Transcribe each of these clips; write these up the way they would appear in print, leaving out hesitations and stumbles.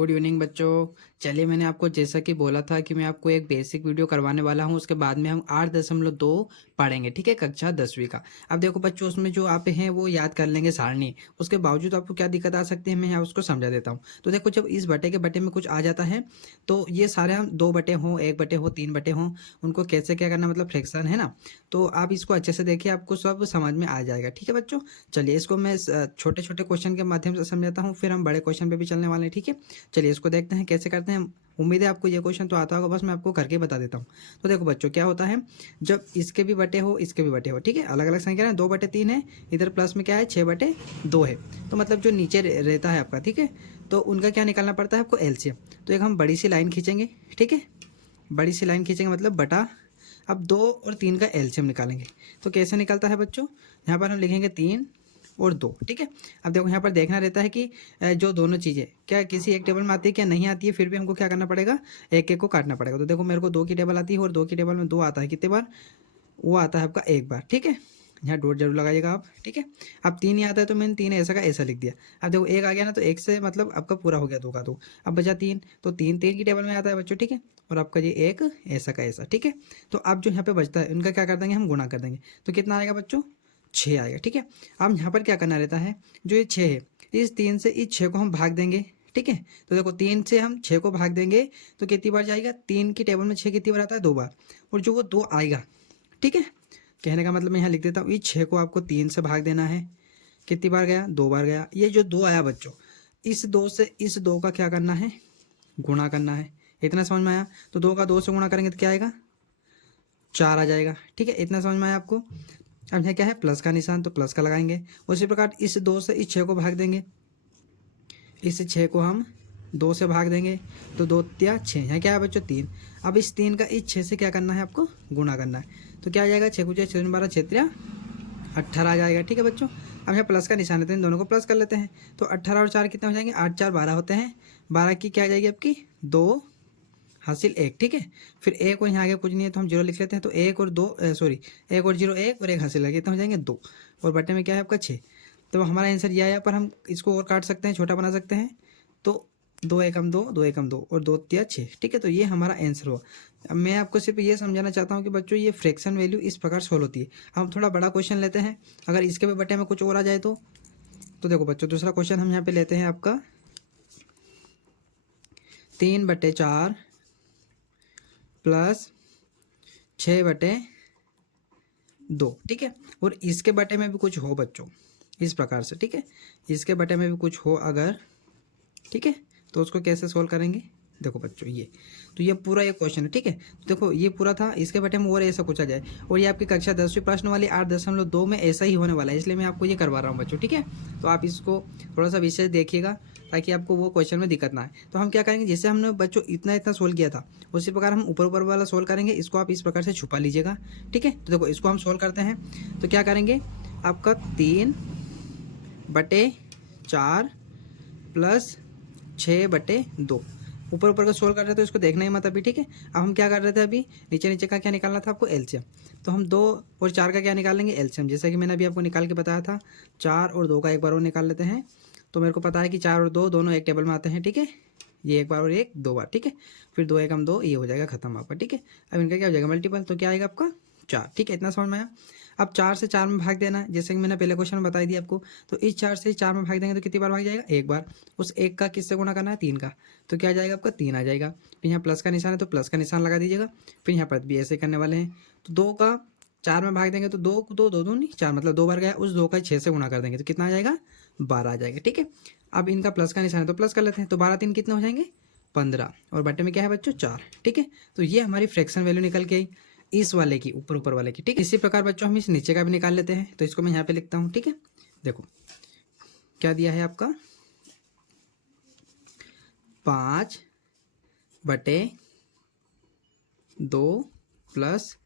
Good evening बच्चों। चलिए, मैंने आपको जैसा कि बोला था कि मैं आपको एक बेसिक वीडियो करवाने वाला हूं। उसके बाद में हम 8.2 पढ़ेंगे, ठीक है, कक्षा 10वीं का। अब देखो बच्चों, उसमें जो आप हैं वो याद कर लेंगे सारणी। उसके बावजूद आपको क्या दिक्कत आ सकती है, मैं यहाँ उसको समझा देता हूँ। तो देखो, जब इस बटे के बटे में कुछ आ जाता है तो ये सारे हम 2 बटे हों, 1 बटे हो, 3 बटे हों, उनको कैसे क्या करना, मतलब फ्रैक्शन है ना। तो आप इसको अच्छे से देखिए, आपको सब समझ में आ जाएगा, ठीक है बच्चों। चलिए, इसको मैं छोटे छोटे क्वेश्चन के माध्यम से समझाता हूँ, फिर हम बड़े क्वेश्चन पे भी चलने वाले हैं, ठीक है। चलिए इसको देखते हैं कैसे करते हैं। उम्मीद है आपको ये क्वेश्चन तो आता होगा, बस मैं आपको करके बता देता हूँ। तो देखो बच्चों, क्या होता है, जब इसके भी बटे हो, इसके भी बटे हो, ठीक है, अलग अलग संख्या है, 2/3 है, इधर प्लस में क्या है, 6/2 है। तो मतलब जो नीचे रहता है आपका, ठीक है, तो उनका क्या निकालना पड़ता है आपको, एलसीएम। तो एक हम बड़ी सी लाइन खींचेंगे, ठीक है, बड़ी सी लाइन खींचेंगे, मतलब बटा। अब 2 और 3 का एलसीएम निकालेंगे। तो कैसे निकलता है बच्चों, यहाँ पर हम लिखेंगे 3 और 2, ठीक है। अब देखो, यहाँ पर देखना रहता है कि जो दोनों चीज़ें क्या किसी एक टेबल में आती है क्या नहीं आती है, फिर भी हमको क्या करना पड़ेगा, एक एक को काटना पड़ेगा। तो देखो, मेरे को 2 की टेबल आती है और 2 की टेबल में 2 आता है, कितने बार, वो आता है आपका 1 बार, ठीक है। यहाँ डॉट जरूर लगाइएगा आप, ठीक है। अब 3 ही आता है तो मैंने 3 ऐसा का ऐसा लिख दिया। अब देखो 1 आ गया ना, तो 1 से मतलब आपका पूरा हो गया 2 का 2। अब बचा 3, तो 3 की टेबल में आता है बच्चों, ठीक है। और आपका ये 1 ऐसा का ऐसा, ठीक है। तो अब जो यहाँ पे बचता है उनका क्या कर देंगे, हम गुणा कर देंगे। तो कितना आएगा बच्चों, 6 आएगा, ठीक है। अब यहाँ पर क्या करना रहता है, जो ये 6 है, इस 3 से इस 6 को हम भाग देंगे, ठीक है। तो देखो 3 से हम 6 को भाग देंगे तो कितनी बार जाएगा, 3 की टेबल में 6 कितनी बार आता है, 2 बार। और जो वो 2 आएगा, ठीक है, कहने का मतलब मैं यहाँ लिख देता हूँ, इस 6 को आपको 3 से भाग देना है, कितनी बार गया, 2 बार गया। ये जो 2 आया बच्चों, इस 2 से इस 2 का क्या करना है, गुणा करना है। इतना समझ में आया। तो 2 का 2 से गुणा करेंगे तो क्या आएगा, 4 आ जाएगा, ठीक है। इतना समझ में आया आपको। अब यहाँ क्या है, प्लस का निशान, तो प्लस का लगाएंगे। उसी प्रकार इस 2 से इस 6 को भाग देंगे, इस 6 को हम 2 से भाग देंगे, तो 2 या 6, यहाँ क्या है बच्चों, 3। अब इस 3 का इस 6 से क्या करना है, आपको गुणा करना है। तो क्या आ जाएगा, 6 कुछ 6 12 6 18 आ जाएगा, ठीक है बच्चों। अब यहाँ प्लस का निशान है तो इन दोनों को प्लस कर लेते हैं। तो 18 और 4 कितने हो जाएंगे, 8 4 12 होते हैं। 12 की क्या आ जाएगी आपकी, 2 हासिल 1, ठीक है। फिर 1 और यहाँ आगे कुछ नहीं है तो हम 0 लिख लेते हैं। तो 1 और 2 सॉरी 1 और 0 1 और 1 हासिल है, कितने हो जाएंगे, 2। और बटे में क्या है आपका 6। तो हमारा आंसर यह आया, पर हम इसको और काट सकते हैं, छोटा बना सकते हैं। तो 2 एकम 2, 2 एकम 2 और 2 तिया 6, ठीक है। तो ये हमारा आंसर हुआ। अब मैं आपको सिर्फ ये समझाना चाहता हूँ कि बच्चों ये फ्रैक्शन वैल्यू इस प्रकार सोल्व होती है। हम थोड़ा बड़ा क्वेश्चन लेते हैं, अगर इसके भी बटे में कुछ और आ जाए तो देखो बच्चों, दूसरा क्वेश्चन हम यहाँ पे लेते हैं आपका 3/4 प्लस 6/2, ठीक है। और इसके बटे में भी कुछ हो बच्चों इस प्रकार से, ठीक है, इसके बटे में भी कुछ हो अगर, ठीक है, तो उसको कैसे सोल्व करेंगे। देखो बच्चों, ये तो ये पूरा एक क्वेश्चन है, ठीक है। तो देखो ये पूरा था, इसके बटे में और ऐसा कुछ आ जाए। और ये आपकी कक्षा 10वीं प्रश्न वाली 8.2 में ऐसा ही होने वाला है, इसलिए मैं आपको ये करवा रहा हूँ बच्चों, ठीक है। तो आप इसको थोड़ा सा विशेष देखिएगा ताकि आपको वो क्वेश्चन में दिक्कत ना आए। तो हम क्या करेंगे, जैसे हमने बच्चों इतना इतना सोल्व किया था, उसी प्रकार हम ऊपर ऊपर वाला सोल्व करेंगे। इसको आप इस प्रकार से छुपा लीजिएगा, ठीक है। तो देखो इसको हम सोल्व करते हैं। तो क्या करेंगे, आपका 3/4 प्लस 6/2, ऊपर ऊपर का सोल्व कर रहे थे तो इसको देखना ही मत अभी, ठीक है। अब हम क्या कर रहे थे, अभी नीचे नीचे का क्या निकालना था आपको, एलसीएम। तो हम 2 और 4 का क्या निकालेंगे, एलसीएम, जैसा कि मैंने अभी आपको निकाल के बताया था। 4 और 2 का एक बार और निकाल लेते हैं। तो मेरे को पता है कि 4 और 2 दोनों एक टेबल में आते हैं, ठीक है। ये एक बार और एक 2 बार, ठीक है। फिर 2 एकम 2, ये हो जाएगा खत्म आपका, ठीक है। अब इनका क्या हो जाएगा, मल्टीपल, तो क्या आएगा आपका 4, ठीक है। इतना समझ में आया। अब 4 से 4 में भाग देना है, जैसे कि मैंने पहले क्वेश्चन में बताई दिया आपको। तो इस 4 से 4 में भाग देंगे तो कितनी बार भाग जाएगा, 1 बार। उस 1 का किससे गुणा करना है, 3 का। तो क्या आ जाएगा आपका, 3 आ जाएगा। फिर यहाँ प्लस का निशान है तो प्लस का निशान लगा दीजिएगा। फिर यहाँ पर भी ऐसे करने वाले हैं। तो 2 का 4 में भाग देंगे तो 2 2 2 2 नहीं 4, मतलब 2 बार गया। उस 2 का 6 से गुणा कर देंगे तो कितना आ जाएगा, 12 आ जाएगा, ठीक है। अब इनका प्लस का निशान है तो प्लस कर लेते हैं। तो 12 3 कितने हो जाएंगे, 15। और बटे में क्या है बच्चों, 4, ठीक है। तो ये हमारी फ्रैक्शन वैल्यू निकल के आई इस वाले की, ऊपर ऊपर वाले की, ठीक है। इसी प्रकार बच्चों हम इस नीचे का भी निकाल लेते हैं। तो इसको मैं यहाँ पे लिखता हूँ, ठीक है। देखो क्या दिया है आपका, 5/2 प्लस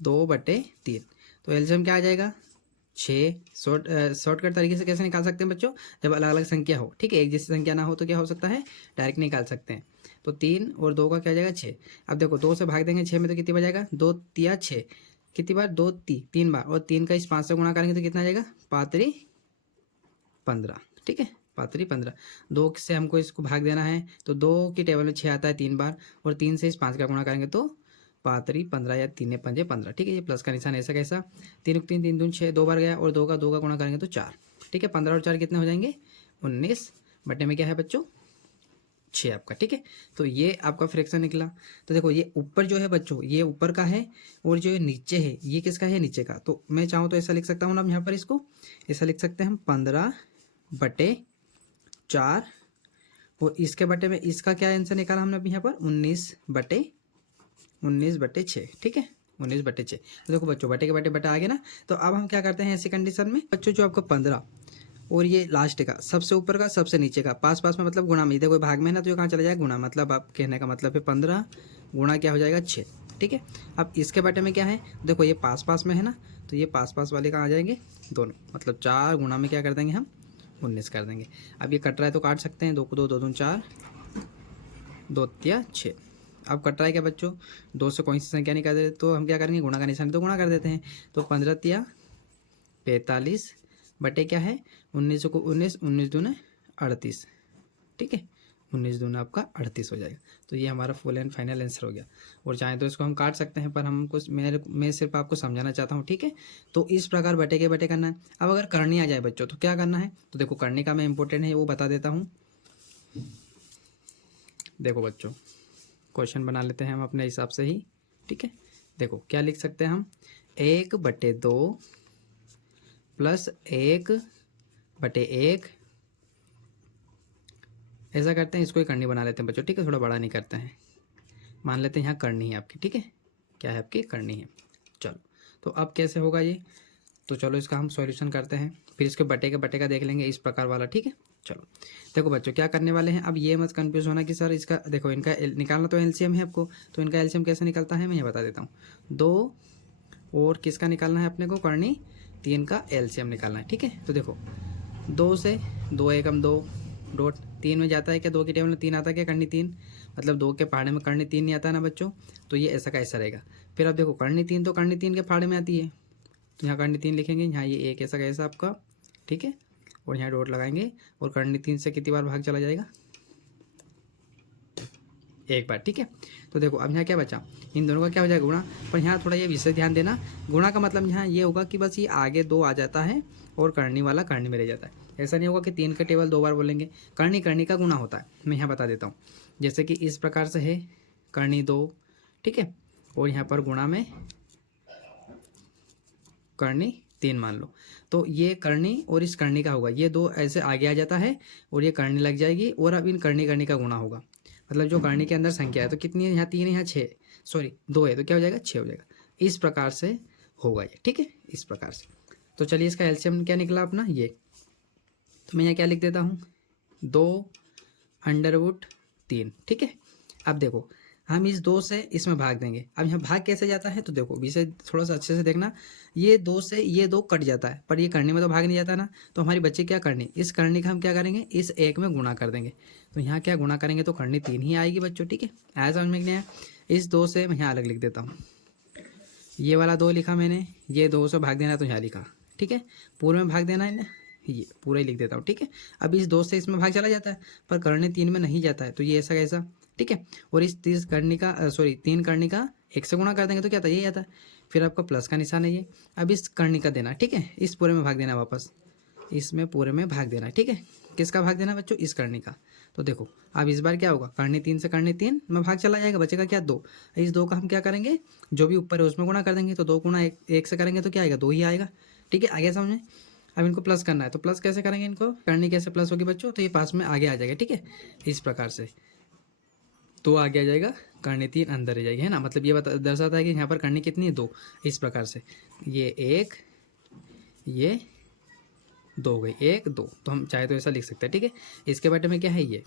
2/3। तो एलसीएम क्या आ जाएगा, 6। शॉर्टकट तरीके से कैसे निकाल सकते हैं बच्चों, जब अलग अलग संख्या हो, ठीक है, एक जैसी संख्या ना हो तो क्या हो सकता है, डायरेक्ट निकाल सकते हैं। तो 3 और 2 का क्या आ जाएगा, 6। अब देखो 2 से भाग देंगे 6 में तो कितनी बार जाएगा, 2 तिया 6, कितनी बार, 2 3 बार। और 3 का इस 5 से गुणा करेंगे तो कितना आ जाएगा, 5 3 15, ठीक है। पातरी 15। 2 से हमको इसको भाग देना है, तो 2 की टेबल में 6 आता है 3 बार, और 3 से इस 5 का गुणा करेंगे तो पातरी 15 या 3 पंजे 15। ठीक है, ये प्लस का निशान ऐसा कैसा, 3 3 3 दून 6, 2 बार गया, और 2 का गुणा करेंगे तो 4। ठीक है, 15 और 4 कितने हो जाएंगे 19, बटे में क्या है बच्चों 6 आपका। ठीक है, तो ये आपका फ्रैक्शन निकला। तो देखो ये ऊपर जो है बच्चों, ये ऊपर का है, और जो ये नीचे है ये किसका है, नीचे का। तो मैं चाहूँ तो ऐसा लिख सकता हूँ ना, यहाँ पर इसको ऐसा लिख सकते हैं हम 15/4, और इसके बटे में इसका क्या आंसर निकाला हमने अभी यहाँ पर 19/6। ठीक है, 19/6। तो देखो बच्चों बटे के बटे बटा आ गया ना। तो अब हम क्या करते हैं ऐसी कंडीशन में बच्चों, जो आपका 15 और ये लास्ट का, सबसे ऊपर का सबसे नीचे का, पास पास में मतलब गुणा में, देखो भाग में है ना, तो ये कहाँ चला जाएगा गुणा, मतलब आप कहने का मतलब है 15 गुणा क्या हो जाएगा 6। ठीक है, अब इसके बटे में क्या है, देखो ये पास पास में है ना, तो ये पास पास वाले कहाँ आ जाएंगे दोनों, मतलब 4 गुणा में क्या कर देंगे हम 19 कर देंगे। अब ये कट रहा है तो काट सकते हैं, 2 को 2, 2 दूनी 4, 2 तिया 6। अब कट रहा है क्या बच्चों, 2 से कोई सी संख्या नहीं कर देते तो हम क्या करेंगे, गुणा का निशान तो गुणा कर देते हैं। तो 15 तिया 45 बटे क्या है 19 को 19, 19 दूने 38। ठीक है, 19 दूने आपका 38 हो जाएगा। तो ये हमारा फुल एंड फाइनल आंसर हो गया। और चाहे तो इसको हम काट सकते हैं, पर हमको मैं सिर्फ आपको समझाना चाहता हूँ। ठीक है, तो इस प्रकार बटे के बटे करना है। अब अगर करनी आ जाए बच्चों तो क्या करना है, तो देखो करने का मैं इंपॉर्टेंट है वो बता देता हूँ। देखो बच्चों क्वेश्चन बना लेते हैं हम अपने हिसाब से ही। ठीक है, देखो क्या लिख सकते हैं हम, 1/2 प्लस 1/1, ऐसा करते हैं, इसको ही करनी बना लेते हैं बच्चों। ठीक है, थोड़ा बड़ा नहीं करते हैं, मान लेते हैं यहाँ करनी है आपकी। ठीक है, क्या है आपकी करनी है। चलो तो अब कैसे होगा ये, तो चलो इसका हम सॉल्यूशन करते हैं, फिर इसके बटे का देख लेंगे इस प्रकार वाला। ठीक है, चलो देखो बच्चों क्या करने वाले हैं। अब ये मत कंफ्यूज होना कि सर इसका देखो, इनका निकालना तो एलसीएम है आपको, तो इनका एलसीएम कैसे निकलता है मैं ये बता देता हूँ। 2 और किसका निकालना है अपने को, करनी 3 का एलसीएम निकालना है। ठीक है, तो देखो 2 से 2 एकम 2 डॉट 3 में जाता है क्या, 2 की टेबल में 3 आता है क्या, करनी 3, मतलब 2 के फाड़े में करनी 3 नहीं आता ना बच्चों, तो ये ऐसा का ऐसा रहेगा। फिर अब देखो करनी 3 तो करनी 3 के फाड़े में आती है, तो यहाँ करनी 3 लिखेंगे, यहाँ ये एक ऐसा का ऐसा आपका। ठीक है, और यहाँ डॉट लगाएंगे, और करनी 3 से कितनी बार भाग चला जाएगा, एक बार। ठीक है, तो देखो अब यहाँ क्या बचा, इन दोनों का क्या हो जाएगा गुणा। पर यहाँ थोड़ा ये विषय ध्यान देना, गुणा का मतलब यहाँ ये होगा कि बस ये आगे 2 आ जाता है और करनी वाला करनी में रह जाता है। ऐसा नहीं होगा कि 3 का टेबल 2 बार बोलेंगे, करनी का गुणा होता है। मैं यहाँ बता देता हूँ, जैसे कि इस प्रकार से है करनी 2। ठीक है, और यहाँ पर गुणा में करनी 3 मान लो, तो ये करनी और इस करनी का होगा, ये 2 ऐसे आगे आ जाता है और ये करनी लग जाएगी, और अब इन करनी का गुणा होगा, मतलब जो करनी के अंदर संख्या है तो कितनी है, यहाँ 3 है, यहाँ 6 सॉरी 2 है, तो क्या हो जाएगा 6 हो जाएगा। इस प्रकार से होगा ये। ठीक है, इस प्रकार से। तो चलिए इसका एलसीएम क्या निकला अपना ये, तो मैं यहाँ क्या लिख देता हूँ 2√3। ठीक है, अब देखो हम इस 2 से इसमें भाग देंगे। अब यहाँ भाग कैसे जाता है, तो देखो विषय थोड़ा सा अच्छे से देखना, ये 2 से ये 2 कट जाता है, पर ये करने में तो भाग नहीं जाता ना, तो हमारी बच्ची क्या करनी, इस करनी का हम क्या करेंगे, इस 1 में गुणा कर देंगे। तो यहाँ क्या गुणा करेंगे तो करनी 3 ही आएगी बच्चों। ठीक है, आया समझ में नहीं आया। इस 2 से मैं यहाँ अलग लिख देता हूँ, ये वाला 2 लिखा मैंने, ये 2 से भाग देना तो यहाँ लिखा। ठीक है, पूरे में भाग देना है ना, ये पूरा ही लिख देता हूँ। ठीक है, अब इस 2 से इसमें भाग चला जाता है, पर करनी 3 में नहीं जाता है, तो ये ऐसा कैसा। ठीक है, और इस 30 करनी का 3 करनी का 1 से गुणा कर देंगे तो क्या आता है, यही आता है। फिर आपका प्लस का निशान है ये, अब इस करनी का देना। ठीक है, इस पूरे में भाग देना, वापस इसमें पूरे में भाग देना। ठीक है, किसका भाग देना बच्चों, इस करनी का। तो देखो अब इस बार क्या होगा, करनी 3 से करनी 3 में भाग चला जाएगा, बचेगा क्या 2। इस 2 का हम क्या करेंगे, जो भी ऊपर है उसमें गुणा कर देंगे, तो 2 गुणा 1 से करेंगे तो क्या आएगा, 2 ही आएगा। ठीक है, आगे समझ में। अब इनको प्लस करना है, तो प्लस कैसे करेंगे, इनको करनी कैसे प्लस होगी बच्चों, तो ये पास में आगे आ जाएगा। ठीक है, इस प्रकार से तो आगे आ जाएगा, करनी 3 अंदर रह जाएगी, है ना, मतलब ये दर्शाता है कि यहाँ पर करनी कितनी है 2। इस प्रकार से ये 1 ये 2 हो गई, 1 2, तो हम चाहे तो ऐसा लिख सकते हैं। ठीक है, इसके बारे में क्या है ये।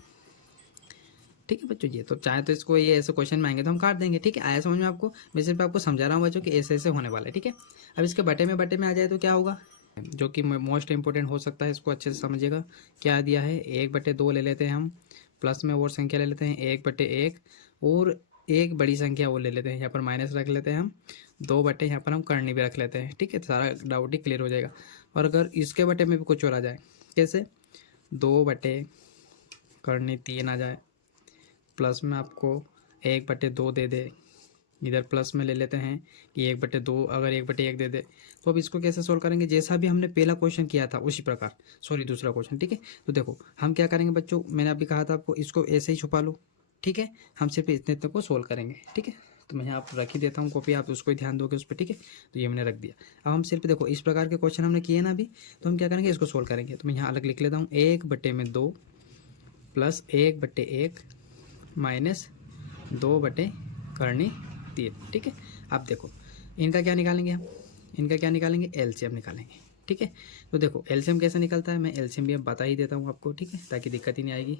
ठीक है बच्चों, ये तो चाहे तो इसको ये ऐसे क्वेश्चन में आएंगे तो हम काट देंगे। ठीक है, आया समझ में आपको, मैं सिर्फ आपको समझा रहा हूँ बच्चों कि ऐसे ऐसे होने वाला है। ठीक है, अब इसके बटे में आ जाए तो क्या होगा, जो कि मोस्ट इंपॉर्टेंट हो सकता है, इसको अच्छे से समझिएगा। क्या दिया है, 1/2 ले लेते हैं हम, प्लस में और संख्या ले लेते हैं 1/1, और एक बड़ी संख्या वो ले लेते हैं, यहाँ पर माइनस रख लेते हैं हम, 2 यहाँ पर हम करनी भी रख लेते हैं। ठीक है, सारा डाउट ही क्लियर हो जाएगा। और अगर इसके बटे में भी कुछ और आ जाए, कैसे, 2/3 आ जाए, प्लस में आपको 1/2 दे दे, इधर प्लस में ले लेते हैं कि 1/2, अगर 1/1 दे दे तो अब इसको कैसे सोल्व करेंगे, जैसा भी हमने पहला क्वेश्चन किया था उसी प्रकार, सॉरी दूसरा क्वेश्चन, ठीक है। तो देखो हम क्या करेंगे बच्चों, मैंने अभी कहा था आपको इसको ऐसे ही छुपा लो, ठीक है। हम सिर्फ इतने इतने को सोल्व करेंगे, ठीक है। तो मैं यहाँ आप रख ही देता हूँ कॉपी, आप उसको ही ध्यान दोगे उस पर, ठीक है। तो ये मैंने रख दिया। अब हम सिर्फ देखो इस प्रकार के क्वेश्चन हमने किए ना अभी, तो हम क्या करेंगे, इसको सोल्व करेंगे। तो मैं यहाँ अलग लिख लेता हूँ, 1/2 प्लस 1/1 माइनस 2/3, ठीक है। अब देखो इनका क्या निकालेंगे हम, इनका क्या निकालेंगे, एलसीएम निकालेंगे, ठीक है। तो देखो एलसीएम कैसे निकलता है, मैं एलसीएम भी अब बता ही देता हूँ आपको, ठीक है, ताकि दिक्कत ही नहीं आएगी।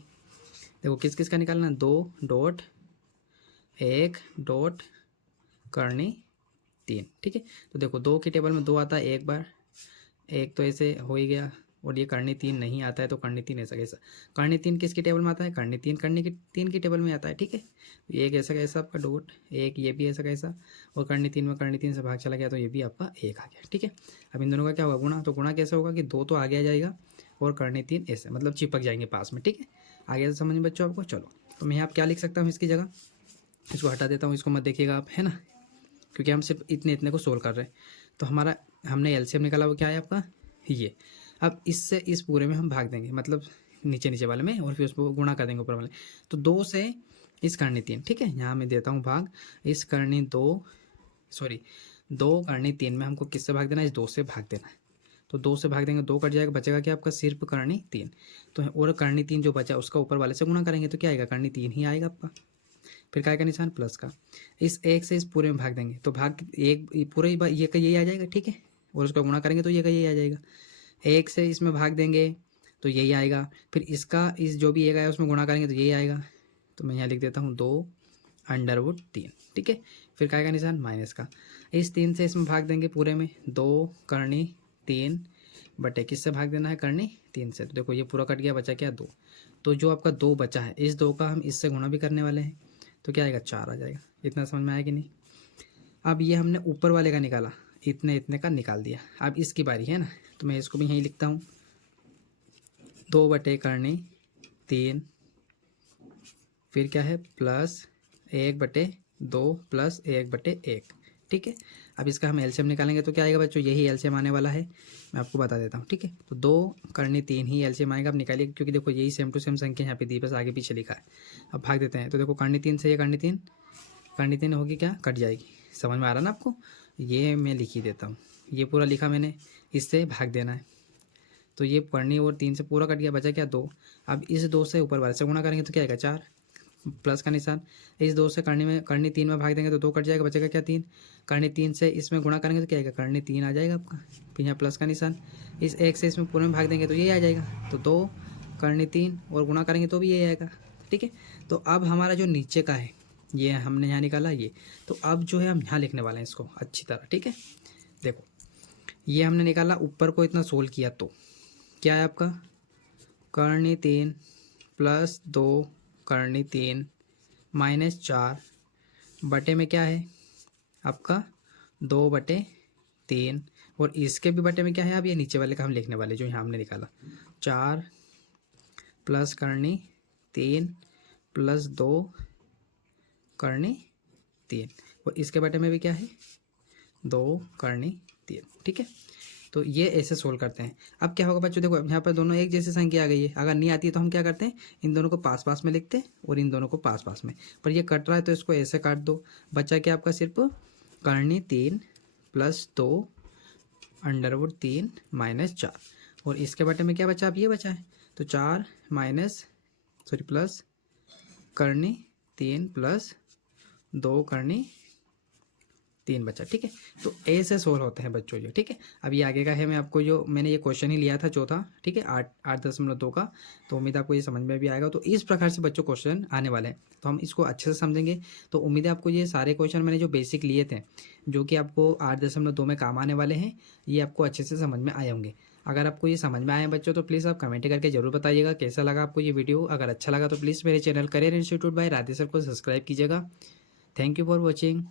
देखो किस किस का निकालना, 2.1.3, ठीक है। तो देखो 2 की टेबल में 2 आता है एक बार, एक तो ऐसे हो ही गया, और ये करनी 3 नहीं आता है, तो करनी 3 ऐसा कैसा, करनी 3 किसकी टेबल में आता है, करनी 3 की टेबल में आता है, ठीक है। तो ये एक ऐसा कैसा आपका डॉट, एक ये भी ऐसा कैसा, और करनी 3 में करनी 3 से भाग चला गया, तो ये भी आपका 1 आ गया, ठीक है। अब इन दोनों का क्या होगा, गुणा। तो गुणा कैसे होगा कि 2 तो आगे आ जाएगा और करनी 3 ऐसे, मतलब चिपक जाएंगे पास में, ठीक है। आगे से समझ में बच्चों आपको। चलो तो मैं यहाँ क्या लिख सकता हूँ इसकी जगह, इसको हटा देता हूँ, इसको मत देखिएगा आप, है ना, क्योंकि हम सिर्फ इतने इतने को सोल्व कर रहे हैं। तो हमारा हमने एलसीएम निकाला, वो क्या है आपका ये। अब इससे इस पूरे में हम भाग देंगे, मतलब नीचे नीचे वाले में, और फिर उसको गुणा कर देंगे ऊपर वाले। तो 2 से इस करनी 3, ठीक है। यहाँ मैं देता हूँ भाग, इस करनी 2 करनी 3 में हमको किससे भाग देना है, इस 2 से भाग देना है। तो 2 से भाग देंगे, 2 कट जाएगा, बचेगा क्या आपका, सिर्फ करनी 3। तो और करनी 3 जो बचा उसका ऊपर वाले से गुणा करेंगे, तो क्या आएगा, करनी 3 ही आएगा आपका। फिर काय का निशान प्लस का, इस 1 से इस पूरे में भाग देंगे, तो भाग एक पूरा ही ये का यही आ जाएगा, ठीक है। और उसका गुणा करेंगे तो ये का यही आ जाएगा। 1 से इसमें भाग देंगे तो यही आएगा, फिर इसका इस जो भी 1 आया उसमें गुणा करेंगे तो यही आएगा। तो मैं यहाँ लिख देता हूँ 2/3, ठीक है। फिर काय का निशान माइनस का, इस 3 से इसमें भाग देंगे पूरे में, 2 करनी 3 बटे किससे भाग देना है, करनी 3 से। तो देखो ये पूरा कट गया, बचा क्या 2। तो जो आपका 2 बचा है, इस 2 का हम इससे गुणा भी करने वाले हैं, तो क्या आएगा, 4 आ जाएगा। इतना समझ में आया कि नहीं। अब ये हमने ऊपर वाले का निकाला, इतने इतने का निकाल दिया। अब इसकी बारी है ना, तो मैं इसको भी यहीं लिखता हूँ, 2/3, फिर क्या है प्लस 1/2 प्लस 1/1, ठीक है। अब इसका हम एलसीएम निकालेंगे तो क्या आएगा बच्चों, यही एलसीएम आने वाला है, मैं आपको बता देता हूँ, ठीक है। तो 2/3 ही एलसीएम आएगा, आप निकालिए, क्योंकि देखो यही सेम टू सेम संख्या यहाँ पे दी, बस आगे पीछे लिखा है। अब भाग देते हैं, तो देखो करनी 3 से ये करनी 3 होगी क्या, कट जाएगी। समझ में आ रहा ना आपको, ये मैं लिख ही देता हूँ, ये पूरा लिखा मैंने, इससे भाग देना है। तो ये करनी और 3 से पूरा कट गया, बचा क्या 2। अब इस 2 से ऊपर वाले से गुणा करेंगे तो क्या आएगा 4, प्लस का निशान। इस 2 से करनी 3 में भाग देंगे तो 2 कट जाएगा, बचेगा क्या 3। करनी 3 से इसमें गुणा करेंगे तो क्या आएगा, करनी 3 आ जाएगा आपका। फिर यहाँ प्लस का निशान, इस 1 से इसमें पूरे में भाग देंगे तो ये आ जाएगा। तो 2 करनी 3 और गुणा करेंगे तो भी ये आएगा, ठीक है। तो अब हमारा जो नीचे का है ये हमने यहाँ निकाला ये, तो अब जो है हम यहाँ लिखने वाले हैं इसको अच्छी तरह, ठीक है। देखो ये हमने निकाला, ऊपर को इतना सोल्व किया, तो क्या है आपका, करनी 3 प्लस 2 करनी 3 माइनस 4 बटे में क्या है आपका 2/3, और इसके भी बटे में क्या है, अब ये नीचे वाले का हम लिखने वाले जो यहाँ हमने निकाला, 4 प्लस करनी 3 प्लस 2 करनी 3, और इसके बटे में भी क्या है 2 करनी 3, ठीक है। तो ये ऐसे सोल्व करते हैं। अब क्या होगा बच्चों, देखो यहाँ पर दोनों एक जैसी संख्या आ गई है, अगर नहीं आती है तो हम क्या करते हैं, इन दोनों को पास पास में लिखते हैं और इन दोनों को पास पास में। पर ये कट रहा है तो इसको ऐसे काट दो, बचा क्या आपका सिर्फ करनी 3 प्लस 2/3 माइनस 4, और इसके बटे में क्या बचा, अब ये बचा है, तो 4 प्लस करनी 3 प्लस 2 करनी 3 बचा, ठीक है। तो ऐसे सोल्व होते हैं बच्चों ये, ठीक है। अब ये आगे का है, मैं आपको जो मैंने ये क्वेश्चन ही लिया था चौथा, ठीक है, 8.2 का, तो उम्मीद आपको ये समझ में भी आएगा। तो इस प्रकार से बच्चों क्वेश्चन आने वाले हैं, तो हम इसको अच्छे से समझेंगे। तो उम्मीद है आपको ये सारे क्वेश्चन मैंने जो बेसिक लिए थे, जो कि आपको 8.2 में काम आने वाले हैं, ये आपको अच्छे से समझ में आए होंगे। अगर आपको ये समझ में आए बच्चों तो प्लीज़ आप कमेंट करके जरूर बताइएगा कैसा लगा आपको ये वीडियो। अगर अच्छा लगा तो प्लीज़ मेरे channel career institute by Radhe sir को सब्सक्राइब कीजिएगा। Thank you for watching.